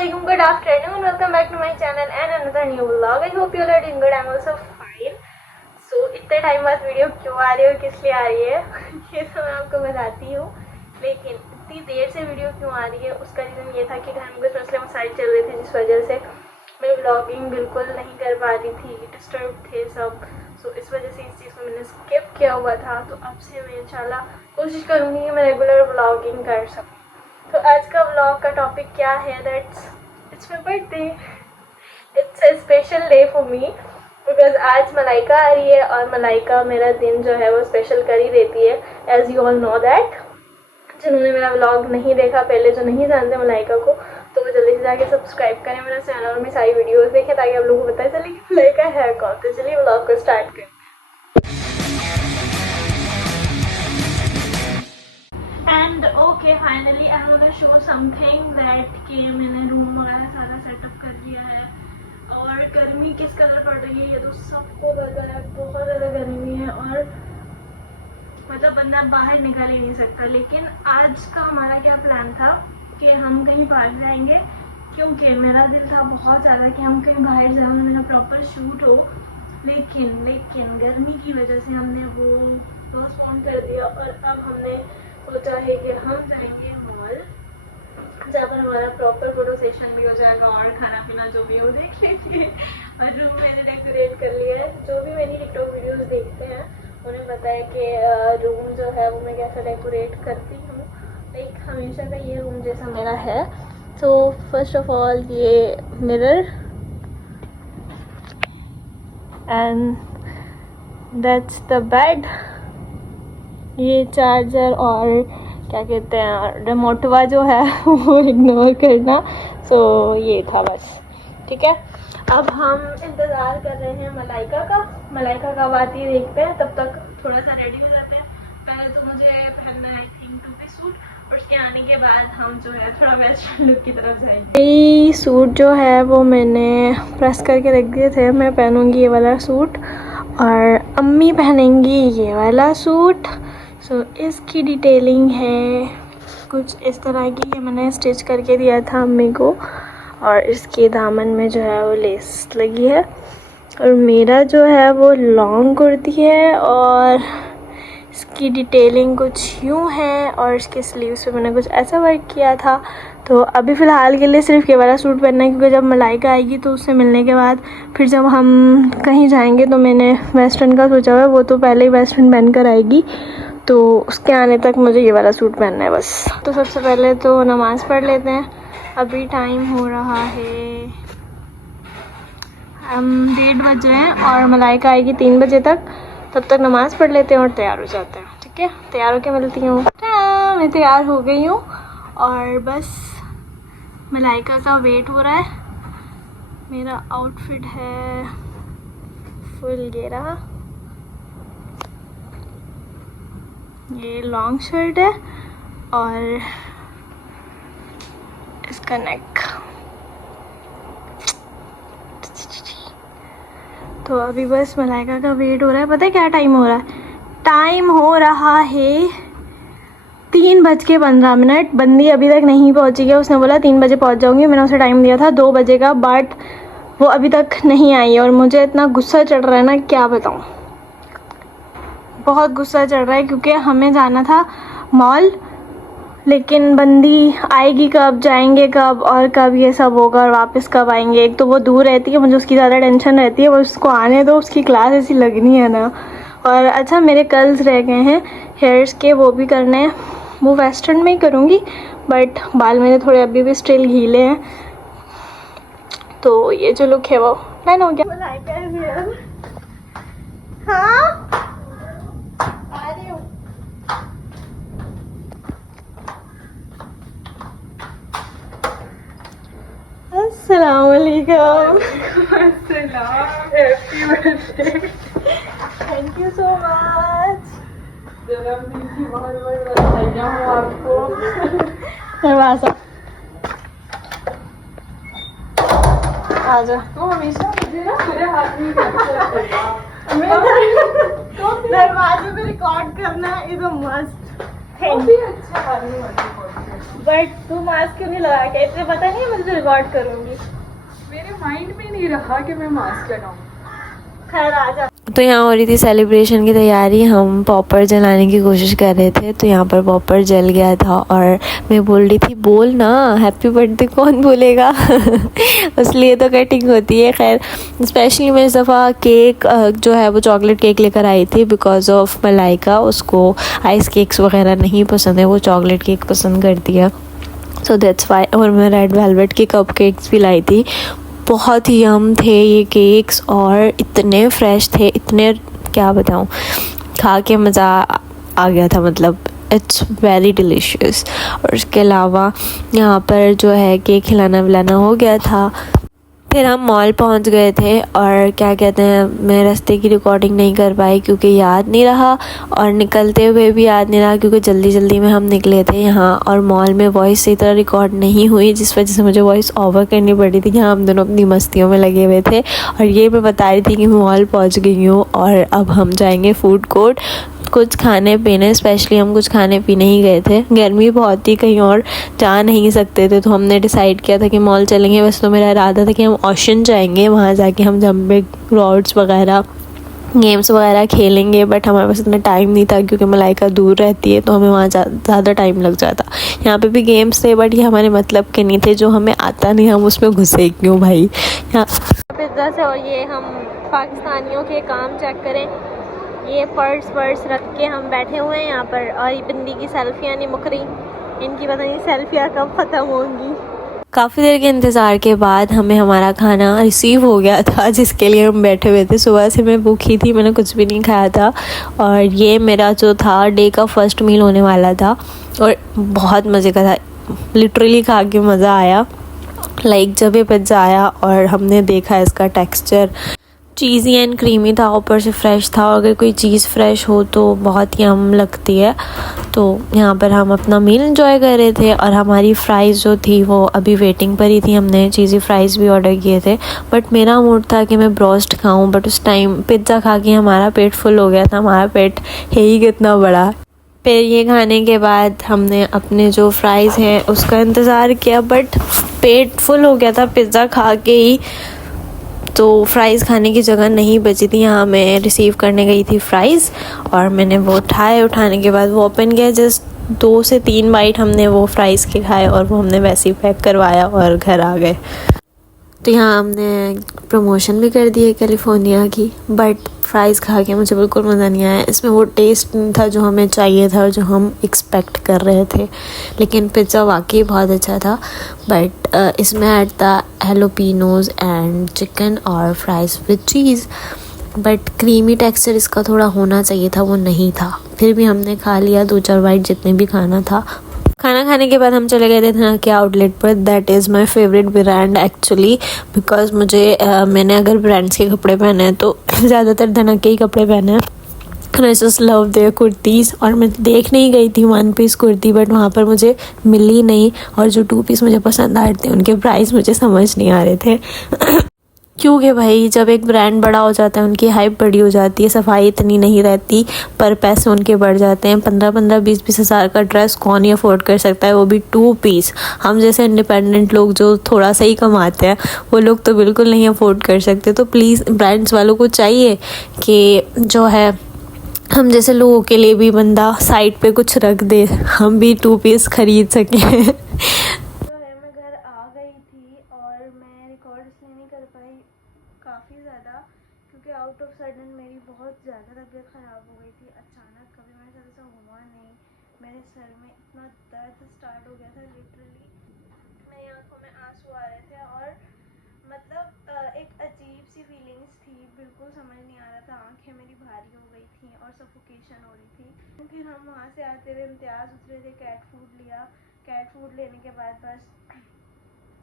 Assalamualaikum, good afternoon, welcome back to my channel and another new vlog. I hope you all are doing good. I'm also fine. So इतने time बाद video क्यों आ रही है और किस लिए आ रही है ये तो मैं आपको बताती हूँ, लेकिन इतनी देर से वीडियो क्यों आ रही है उसका रीज़न ये था कि घर में कुछ मसले मसाइल चल रहे थे जिस वजह से मैं व्लॉगिंग बिल्कुल नहीं कर पा रही थी, डिस्टर्ब थे सब। सो इस वजह से इस चीज़ को मैंने स्किप किया हुआ था। तो अब से मैं इंशाल्लाह कोशिश करूँगी कि मैं रेगुलर व्लॉगिंग कर सकूँ। तो आज का व्लॉग का टॉपिक क्या है, it's my birthday. It's a special day for me because आज मलाइका आ रही है और मलाइका मेरा दिन जो है वो स्पेशल कर ही देती है, as you all know that. जिन्होंने मेरा व्लॉग नहीं देखा पहले, जो नहीं जानते मलाइका को, तो वो जल्दी से जाके सब्सक्राइब करें मेरा चैनल और मेरी सारी वीडियोस देखें ताकि आप लोगों को पता चले कि मलाइका है कौन। तो चलिए व्लॉग को स्टार्ट करें। And okay, finally I want to show something that कि मैंने रूम वगैरह सारा सेटअप कर लिया है। और गर्मी किस कलर पड़ रही है ये तो सबको पता है, बहुत ज़्यादा गर्मी है और मतलब बंदा बाहर निकल ही नहीं सकता। लेकिन आज का हमारा क्या प्लान था कि हम कहीं बाहर जाएंगे, क्योंकि मेरा दिल था बहुत ज़्यादा कि हम कहीं बाहर जाएं और मेरा प्रॉपर शूट हो। लेकिन गर्मी की वजह से हमने वो पोस्टपोन कर दिया और अब हमने सोचा है कि हम जाएंगे मॉल, जहाँ पर हमारा प्रॉपर फोटो सेशन भी हो जाएगा और खाना पीना जो भी हो देख लेंगे। और रूम मैंने डेकोरेट कर लिया है। जो भी मेरी टिकटॉक वीडियोस देखते हैं उन्हें पता है कि रूम जो है वो मैं कैसे डेकोरेट करती हूँ। लाइक हमेशा का ये रूम जैसा मेरा है। तो फर्स्ट ऑफ ऑल ये mirror and that's the bed, ये चार्जर और क्या कहते हैं रिमोटवा जो है वो इग्नोर करना। सो ये था बस, ठीक है। अब हम इंतज़ार कर रहे हैं मलाइका कब आती है देखते हैं। तब तक थोड़ा सा रेडी हो जाते हैं। पहले तो मुझे पहनना है आई थिंक 2 पीस सूट, और उसके आने के बाद हम जो है थोड़ा वेस्टर्न लुक की तरफ जाएंगे। ये सूट जो है वो मैंने प्रेस करके रख दिए थे। मैं पहनूँगी ये वाला सूट और अम्मी पहनेंगी ये वाला सूट। सो इसकी डिटेलिंग है कुछ इस तरह की, ये मैंने स्टिच करके दिया था अम्मी को। और इसके दामन में जो है वो लेस लगी है। और मेरा जो है वो लॉन्ग कुर्ती है और इसकी डिटेलिंग कुछ यूँ है। और इसके स्लीव्स पे मैंने कुछ ऐसा वर्क किया था। तो अभी फ़िलहाल के लिए सिर्फ ये वाला सूट पहनना है, क्योंकि जब मलाइका आएगी तो उससे मिलने के बाद फिर जब हम कहीं जाएंगे तो मैंने वेस्टर्न का सोचा हुआ है, वो तो पहले ही वेस्टर्न पहन कर आएगी, तो उसके आने तक मुझे ये वाला सूट पहनना है बस। तो सबसे पहले तो नमाज़ पढ़ लेते हैं। अभी टाइम हो रहा है 1:30 बज रहे हैं और मलाइका आएगी 3 बजे तक। तब तक नमाज़ पढ़ लेते हैं और तैयार हो जाते हैं, ठीक है। तैयार होके मिलती हूँ। मैं तैयार हो गई हूँ और बस मलाइका का वेट हो रहा है। मेरा आउटफिट है फुल घेरा, ये लॉन्ग शर्ट है और इसका नेक। तो अभी बस मलाइका का वेट हो रहा है। पता है क्या टाइम हो रहा है? टाइम हो रहा है 3:15। बंदी अभी तक नहीं पहुंची है। उसने बोला 3 बजे पहुंच जाऊंगी, मैंने उसे टाइम दिया था 2 बजे का, बट वो अभी तक नहीं आई है। और मुझे इतना गुस्सा चढ़ रहा है ना, क्या बताऊं, बहुत गुस्सा चढ़ रहा है, क्योंकि हमें जाना था मॉल, लेकिन बंदी आएगी कब, जाएंगे कब और कब ये सब होगा और वापस कब आएंगे। एक तो वो दूर रहती है, मुझे उसकी ज़्यादा टेंशन रहती है। वो उसको आने दो, उसकी क्लास ऐसी लगनी है ना। और अच्छा, मेरे कर्ल्स रह गए हैं हेयर्स के, वो भी करने हैं। वो वेस्टर्न में ही करूँगी, बट बाल मेरे थोड़े अभी भी स्टिल गीले हैं। तो ये जो लुक है वो डन हो गया। हाँ आ रही हूँ। अस्सलामुअलैकुम। Happy birthday. Thank you so much. जन्मदिन की बहुत बहुत बधाइयाँ हो आपको। दरवाजा आजा। तो हमेशा मुझे ना मेरे हाथ में दरवाजे पे रिकॉर्ड करना is a must. Thank you. अच्छा बट तू मास्क क्यों नहीं लगा के? इतने पता नहीं है मैं तुझे रिकॉर्ड करूँगी। मेरे माइंड में नहीं रहा कि मैं मास्क लगाऊं। खैर आ जा। तो यहाँ हो रही थी सेलिब्रेशन की तैयारी, हम पॉपर जलाने की कोशिश कर रहे थे। तो यहाँ पर पॉपर जल गया था और मैं बोल रही थी बोल ना हैप्पी बर्थडे, कौन बोलेगा इसलिए तो कटिंग होती है। खैर स्पेशली मैं इस दफ़ा केक जो है वो चॉकलेट केक लेकर आई थी बिकॉज ऑफ मलाइका, उसको आइस केक्स वगैरह नहीं पसंद है, वो चॉकलेट केक पसंद करती है। So that's why. और मैं रेड वेलवेट के कप केक्स भी लाई थी। बहुत ही यम थे ये केक्स और इतने फ्रेश थे, इतने क्या बताऊँ, खा के मज़ा आ गया था, मतलब इट्स वेरी डिलीशियस। और उसके अलावा यहाँ पर जो है केक खिलाना विलाना हो गया था। फिर हम मॉल पहुंच गए थे और क्या कहते हैं, मैं रास्ते की रिकॉर्डिंग नहीं कर पाई क्योंकि याद नहीं रहा, और निकलते हुए भी याद नहीं रहा क्योंकि जल्दी जल्दी में हम निकले थे यहाँ। और मॉल में वॉइस सही तरह रिकॉर्ड नहीं हुई जिस वजह से मुझे वॉइस ओवर करनी पड़ी थी। यहाँ हम दोनों अपनी मस्तियों में लगे हुए थे और ये मैं बता रही थी कि मॉल पहुँच गई हूँ और अब हम जाएँगे फूड कोर्ट कुछ खाने पीने। स्पेशली हम कुछ खाने पीने ही गए थे, गर्मी बहुत थी, कहीं और जा नहीं सकते थे, तो हमने डिसाइड किया था कि मॉल चलेंगे। वैसे तो मेरा इरादा था कि हम ओशन जाएंगे, वहाँ जाके हम जंपिंग रॉड्स वगैरह गेम्स वगैरह खेलेंगे, बट हमारे पास इतना टाइम नहीं था क्योंकि मलाइका दूर रहती है तो हमें वहाँ ज़्यादा टाइम लग जाता। यहाँ पे भी गेम्स थे बट ये हमारे मतलब के नहीं थे, जो हमें आता नहीं हम उसमें घुसे क्यों भाई। यहाँ पिज़्ज़ा से और ये हम पाकिस्तानियों के काम चेक करें, ये पर्स रख के हम बैठे हुए हैं यहाँ पर और ये बंदी की सेल्फियाँ नहीं मुक रही, इनकी पता नहीं सेल्फियाँ कब ख़त्म होंगी। काफ़ी देर के इंतज़ार के बाद हमें हमारा खाना रिसीव हो गया था जिसके लिए हम बैठे हुए थे। सुबह से मैं भूखी थी, मैंने कुछ भी नहीं खाया था और ये मेरा जो था डे का फर्स्ट मील होने वाला था और बहुत मज़े का था, लिटरली खा के मज़ा आया। लाइक जब ये पिज़्ज़ा आया और हमने देखा इसका टेक्सचर चीज़ी एंड क्रीमी था, ऊपर से फ्रेश था, और अगर कोई चीज़ फ्रेश हो तो बहुत ही यम लगती है। तो यहाँ पर हम अपना मील एंजॉय कर रहे थे और हमारी फ़्राइज़ जो थी वो अभी वेटिंग पर ही थी। हमने चीज़ी फ़्राइज़ भी ऑर्डर किए थे बट मेरा मूड था कि मैं ब्रोस्ट खाऊं, बट उस टाइम पिज़्ज़ा खा के हमारा पेट फुल हो गया था। हमारा पेट है ही कितना बड़ा। फिर ये खाने के बाद हमने अपने जो फ़्राइज़ हैं उसका इंतज़ार किया बट पेट फुल हो गया था पिज़्ज़ा खा के ही, तो फ़्राइज़ खाने की जगह नहीं बची थी। यहाँ मैं रिसीव करने गई थी फ़्राइज़ और मैंने वो उठाने के बाद वो ओपन किया, जस्ट 2 से 3 बाइट हमने वो फ़्राइज़ के खाए और वो हमने वैसे ही पैक करवाया और घर आ गए। तो यहाँ हमने प्रमोशन भी कर दी है कैलिफोर्निया की, बट फ़्राइज़ खा के मुझे बिल्कुल मज़ा नहीं आया। इसमें वो टेस्ट नहीं था जो हमें चाहिए था, जो हम एक्सपेक्ट कर रहे थे। लेकिन पिज़्ज़ा वाकई बहुत अच्छा था, बट इसमें ऐड था हेलोपिनोज़ एंड चिकन और fries with cheese, but creamy texture इसका थोड़ा होना चाहिए था, वो नहीं था। फिर भी हमने खा लिया 2-4 बाइट जितने भी खाना था। खाना खाने के बाद हम चले गए थे धनकी आउटलेट पर। That is my favourite brand actually, because मुझे मैंने अगर ब्रांड्स के कपड़े पहने हैं तो ज़्यादातर धनकी ही कपड़े पहने हैं। I just love their kurtis. और मैं देखने ही गई थी 1 पीस कुर्ती, बट वहाँ पर मुझे मिली नहीं, और जो 2 पीस मुझे पसंद आ रहे थे उनके प्राइस मुझे समझ नहीं आ रहे थे क्योंकि भाई जब एक ब्रांड बड़ा हो जाता है उनकी हाइप बड़ी हो जाती है, सफाई इतनी नहीं रहती, पर पैसे उनके बढ़ जाते हैं। 15-15 20-20 हज़ार का ड्रेस कौन ही अफोर्ड कर सकता है, वो भी 2 पीस। हम जैसे इंडिपेंडेंट लोग जो थोड़ा सा ही कमाते हैं वो लोग तो बिल्कुल नहीं अफोर्ड कर सकते। तो प्लीज़ ब्रांड्स वालों को चाहिए कि जो है हम जैसे लोगों के लिए भी बंदा साइड पे कुछ रख दे, हम भी 2 पीस खरीद सकें मैं घर आ गई थी और मैं रिकॉर्ड इसलिए नहीं कर पाई काफ़ी ज़्यादा क्योंकि आउट ऑफ सडन मेरी बहुत ज़्यादा तबीयत ख़राब हो गई थी अचानक। कभी मेरे साथ ऐसा हुआ नहीं, मेरे सर में इतना दर्द स्टार्ट हो गया था, लिटरली मेरी आंखों में आंसू आ रहे थे और मतलब एक अजीब सी फीलिंग्स थी, बिल्कुल समझ नहीं आ रहा था, आंखें मेरी भारी हो गई थी और सफोकेशन हो रही थी। फिर हम वहाँ से आते हुए इम्तियाज़ उतरे थे, कैट फूड लिया। कैट फूड लेने के बाद बस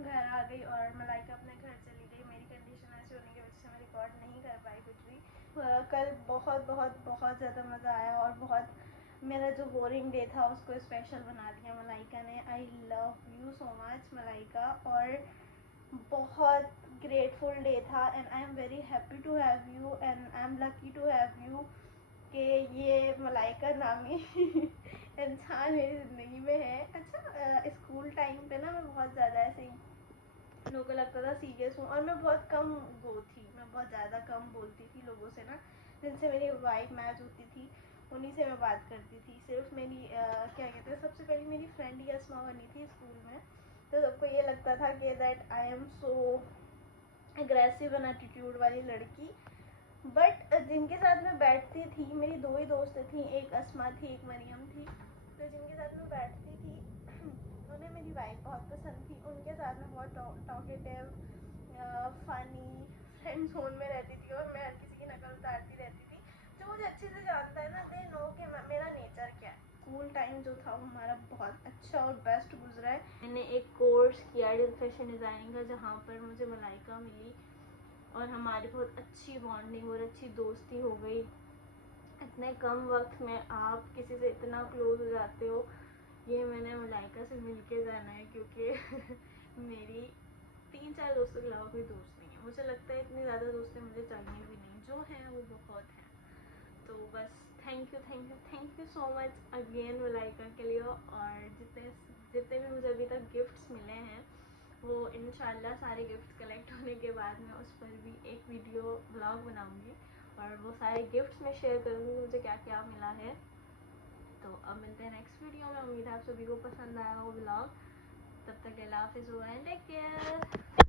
घर आ गई और मलाइका अपने घर चली गई। मेरी कंडीशन ऐसी होने की वजह से मैं रिकॉर्ड नहीं कर पाई कुछ भी। कल बहुत बहुत बहुत ज़्यादा मज़ा आया और बहुत मेरा जो बोरिंग डे था उसको स्पेशल बना दिया मलाइका ने। I love you so much Malaika, और बहुत ग्रेटफुल डे था and I am very happy to have you and I am lucky to have you कि ये मलाइका नामी इंसान मेरी ज़िंदगी में है। अच्छा स्कूल टाइम पे ना मैं बहुत ज़्यादा ऐसे ही लोगों को लगता था सीरियस हूँ, और मैं बहुत कम वो थी, मैं बहुत ज़्यादा कम बोलती थी लोगों से ना, जिनसे मेरी वाइब मैच होती थी उन्हीं से मैं बात करती थी। सिर्फ मेरी क्या कहते हैं, सबसे पहली मेरी फ्रेंड ही अस्मा बनी थी स्कूल में। तो सबको ये लगता था कि that I am so aggressive and attitude वाली लड़की। बट जिनके साथ मैं बैठती थी, मेरी दो ही दोस्त थी, एक अस्मा थी एक मरियम थी, तो जिनके साथ मैं बैठती थी उन्हें मेरी वाइफ बहुत पसंद थी। उनके साथ मैं बहुत टॉकेटिव फनी फ्रेंड जोन में रहती थी, और मैं हर किसी की नकल उतारती रहती थी। जो मुझे अच्छे से जानता है ना, दे नो कि मेरा नेचर क्या है। स्कूल टाइम जो था वो हमारा बहुत अच्छा और बेस्ट गुजरा है। मैंने एक कोर्स किया फैशन डिज़ाइनिंग का, जहाँ पर मुझे मलाइका मिली और हमारी बहुत अच्छी बॉन्डिंग और अच्छी दोस्ती हो गई। इतने कम वक्त में आप किसी से इतना क्लोज हो जाते हो, ये मैंने मलाइका से मिल के जाना है, क्योंकि मेरी 3-4 दोस्तों के अलावा कोई दोस्त नहीं है। मुझे लगता है इतनी ज़्यादा दोस्तें मुझे चाहिए भी नहीं, जो हैं वो बहुत हैं। तो बस thank you so much again Malaika के लिए। और जितने भी मुझे अभी तक गिफ्ट्स मिले हैं, वो इंशाल्लाह सारे गिफ्ट्स कलेक्ट होने के बाद मैं उस पर भी एक वीडियो ब्लॉग बनाऊंगी, और वो सारे गिफ्ट्स मैं शेयर करूँगी मुझे क्या क्या मिला है। तो अब मिलते हैं नेक्स्ट वीडियो में। उम्मीद है आप सभी को पसंद आया हो ब्लॉग। तब तक अल्लाह हाफिज़ एंड टेक केयर।